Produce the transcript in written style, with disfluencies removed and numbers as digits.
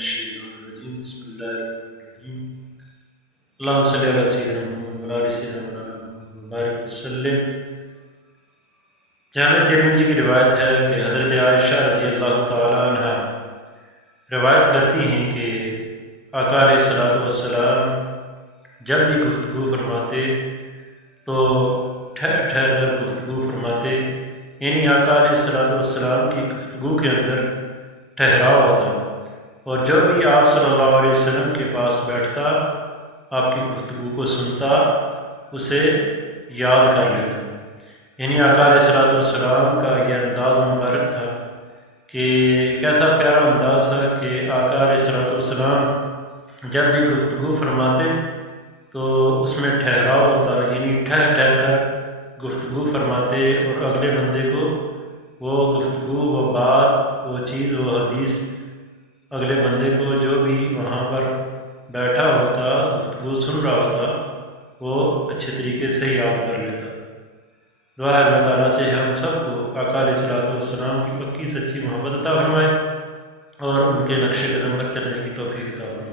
الشيطان الرجيم بسم الله الرحمن الرحيم اللهم صل على سيدنا محمد وعلى آل سيدنا محمد وبارک وسلم۔ جامع ترمذی کی روایت ہے کہ حضرت عائشہ رضی اللہ تعالیٰ عنہ روایت کرتی ہیں کہ آقا علیہ الصلوۃ والسلام جب بھی گفتگو فرماتے تو ٹھہر ٹھہر کر گفتگو فرماتے، یعنی آقا علیہ الصلوۃ والسلام کی گفتگو کے اندر ٹھہراؤ ہوتا، اور جو بھی آپ صلی اللہ علیہ وسلم کے پاس بیٹھتا آپ کی گفتگو کو سنتا اسے یاد کر لیتا۔ یعنی آقا علیہ الصلوۃ والسلام کا یہ انداز مبارک تھا کہ کیسا پیارا انداز تھا کہ آقا علیہ الصلوۃ والسلام جب بھی گفتگو فرماتے تو اس میں ٹھہراؤ ہوتا، یعنی ٹھہر ٹھہر کر گفتگو فرماتے، اور اگلے بندے کو وہ گفتگو، وہ بات، وہ چیز، وہ حدیث اگلے بندے کو جو بھی وہاں پر بیٹھا ہوتا گفتگو سن رہا ہوتا وہ اچھے طریقے سے یاد کر لیتا۔ دعا ہے اللہ تعالیٰ سے ہم سب کو آقا علیہ الصلوۃ والسلام کی پکی سچی محبت عطا فرمائے اور ان کے نقش قدم پر چلنے کی توفیق عطا فرمائے۔